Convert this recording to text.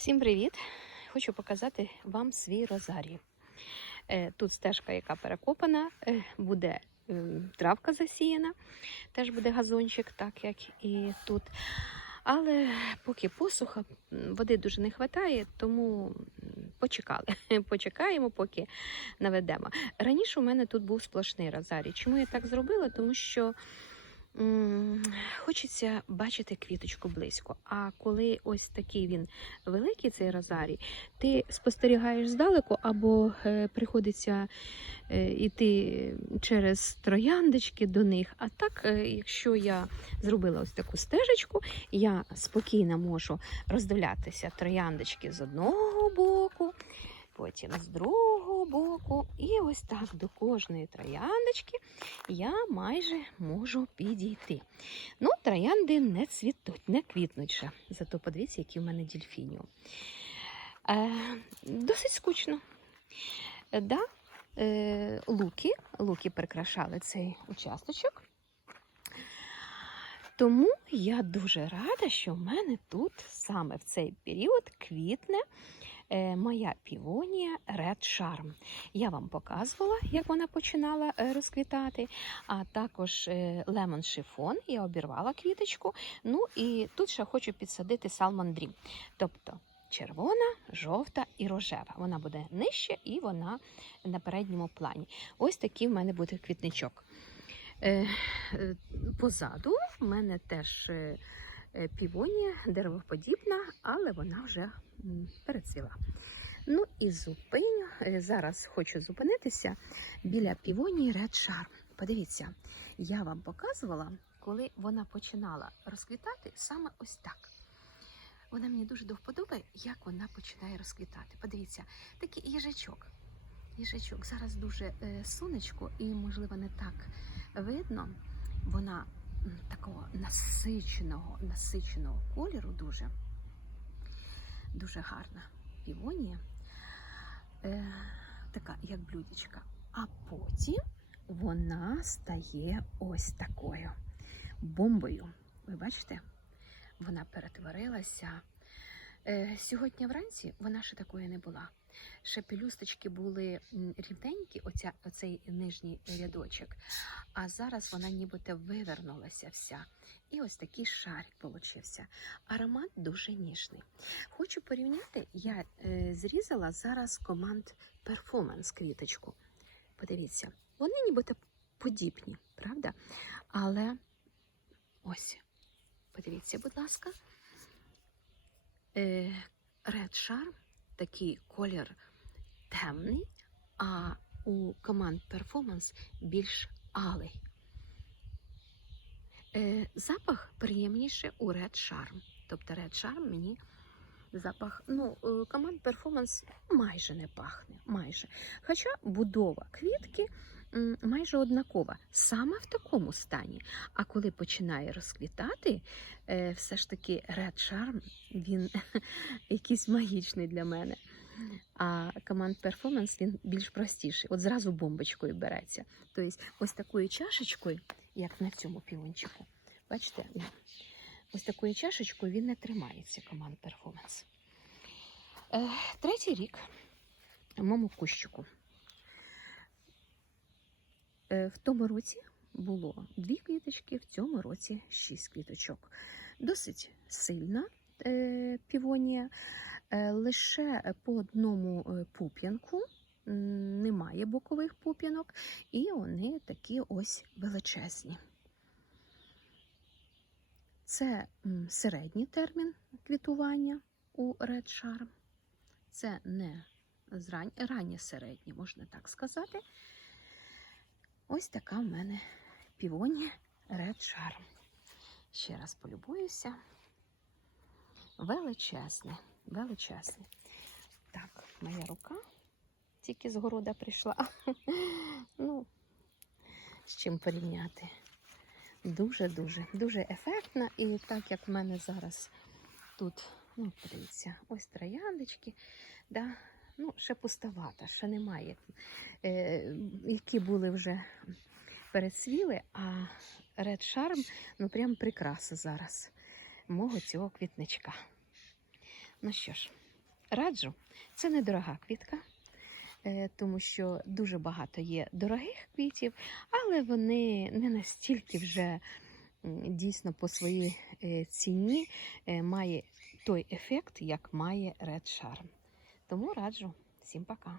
Всім привіт! Хочу показати вам свій розарій. Е, Тут стежка, яка перекопана, е, буде е, травка засіяна, теж буде газончик, так як і тут. Але поки посуха, води дуже не вистачає, тому почекали. Почекаємо, поки наведемо. Раніше у мене тут був сплошний розарій. Чому я так зробила? Тому що хочеться бачити квіточку близько. А коли ось такий він великий, цей розарій, ти спостерігаєш здалеку, або е, приходиться е, йти через трояндочки до них. А так, е, якщо я зробила ось таку стежечку, я спокійно можу роздивлятися трояндочки з одного боку, потім з другого боку. І ось так до кожної трояндочки я майже можу підійти. Ну, троянди не цвітуть, не квітнуть ще. Зато подивіться, які в мене дільфініум. Е, досить скучно. Е, да, е, луки, луки прикрашали цей участочок. Тому я дуже рада, що в мене тут саме в цей період квітне моя півонія Red Charm. Я вам показувала, як вона починала е, розквітати, а також е, Lemon Chiffon, я обірвала квіточку. Ну і тут ще хочу підсадити Dream. Тобто червона, жовта і рожева. Вона буде нижче і вона на передньому плані. Ось такий в мене буде квітничок. Е, е, Позаду в мене теж е, е, півонія деревоподібна, але вона вже перецвіла. Ну і зупиню. е, Зараз хочу зупинитися біля півонії Red Charm. Подивіться, я вам показувала, коли вона починала розквітати саме ось так. Вона мені дуже до вподоби, як вона починає розквітати. Подивіться, такий їжачок. Їжачок. Зараз дуже е, сонечко і, можливо, не так видно. Вона такого насиченого, насиченого кольору дуже, дуже гарна півонія. Е, така, як блюдечка. А потім вона стає ось такою бомбою. Ви бачите? Вона перетворилася. Е, сьогодні вранці вона ще такої не була. Ще пелюсточки були рівненькі, оця, оцей нижній рядочок. А зараз вона нібито вивернулася вся. І ось такий шарик получився. Аромат дуже ніжний. Хочу порівняти, я е, зрізала зараз команд Performance квіточку. Подивіться, вони нібито подібні, правда? Але ось, подивіться, будь ласка. Е, Red Charm такий колір темний, а у команд Performance більш алий. Е, запах приємніше у Red Charm. Тобто Red Charm мені запах, ну, е, команд Performance майже не пахне. Майже. Хоча будова квітки майже однакова, саме в такому стані. А коли починає розквітати, е, все ж таки Red Charm, він якийсь магічний для мене. А команд Performance він більш простіший. От зразу бомбочкою береться. Тобто, ось такою чашечкою, як на цьому піончику, бачите, ось такою чашечкою він не тримається команд Performance. Е, третій рік моєму кущику. Е, в тому році було дві квіточки, в цьому році шість квіточок. Досить сильна е, півонія. Е, Лише по одному пуп'янку, немає бокових пуп'янок, і вони такі ось величезні. Це середній термін квітування у Red Charm. Це не раннє середнє, можна так сказати. Ось така в мене півонія Red Charm. Ще раз полюбуюся. Величезне, величезне. Так, моя рука тільки з города прийшла. Ну, з чим порівняти. Дуже-дуже, дуже ефектна. І так як в мене зараз тут, ну, подивіться, ось трояндочки, да, ну, ще пустовата, ще немає. Е, які були вже перецвіли, а Red Charm, ну прям прикраса зараз мого цього квітничка. Ну що ж, раджу. Це недорога квітка, е, тому що дуже багато є дорогих квітів, але вони не настільки вже дійсно по своїй е, ціні е, має той ефект, як має Red Charm. Тому раджу. Всім пока.